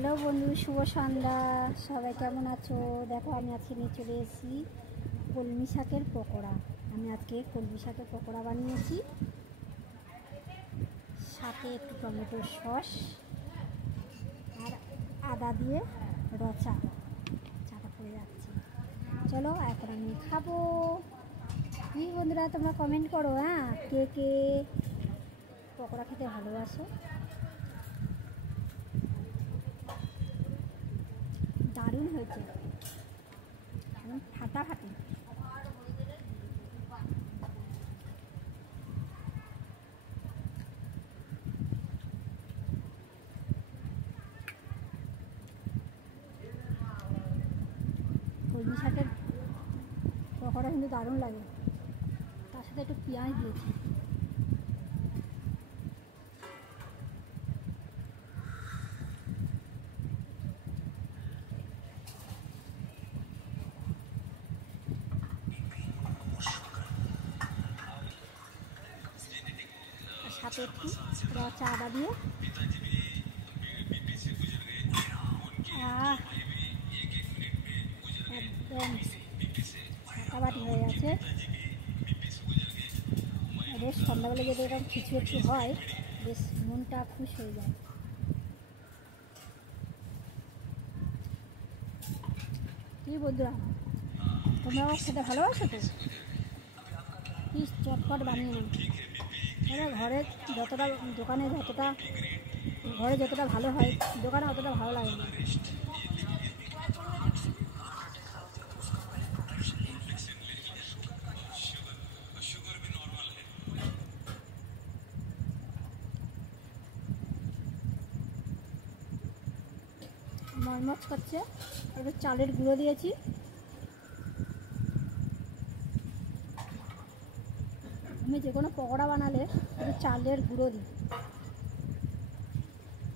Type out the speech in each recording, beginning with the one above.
Hello বন্ধু, শুভ সন্ধ্যা। সবাই কেমন আছো? দেখো, আমি আজকে নিয়ে চলে এসেছি কলমি শাকের পকোড়া। আমি আজকে কলমি শাকের পকোড়া বানিয়েছি, সাথে একটু টমেটোর সস আর আদা দিয়ে রচা চাটা করে যাচ্ছি। চলো এখন আমি খাবো। কি বন্ধুরা, তোমরা কমেন্ট করো, হ্যাঁ, কে কে পকোড়া খেতে ভালোবাসো। দারুণ হয়েছে, ফাটাফাটি। কলমি শাকের পকোড়া কিন্তু দারুণ লাগে, তার সাথে একটু পেঁয়াজ দিয়েছি। সাথে একটু রচা আদা দিয়ে একদম ফাটাফাটি হয়ে গেছে। বেশ সন্ধ্যাবেলা যদি এরকম কিছু একটু হয়, বেশ মনটা খুশ হয়ে যায়। কি বন্ধুরা, তোমরাও খেতে ভালোবাসো তো? কি চটপট বানিয়ে নাও। এরা ঘরে যতটা ঘরে যতটা ভালো হয়, দোকানে অতটা ভালো লাগে না। মচমচ করছে, একটু চালের গুঁড়ো দিয়েছি। আমি যে কোনো পকোড়া বানালে একটু চালের গুঁড়ো দিই,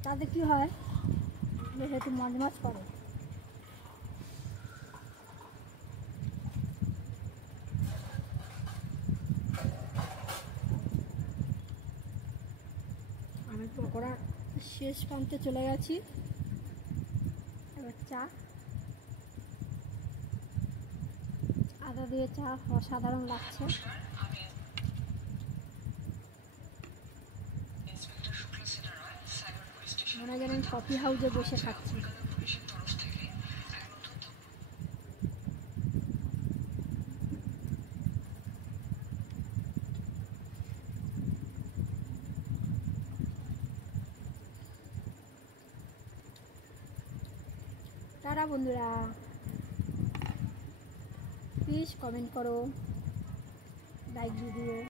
তাতে কী হয়, বেশ একটু মচমচ করে। আমি পকোড়া শেষ প্রান্তে চলে গেছি। এবার চা, আদা দিয়ে চা অসাধারণ লাগছে। মনে হয় যেন আমি কফি হাউসে বসে খাচ্ছি। টাটা বন্ধুরা, প্লিজ কমেন্ট করো, লাইক দিয়ে দিও।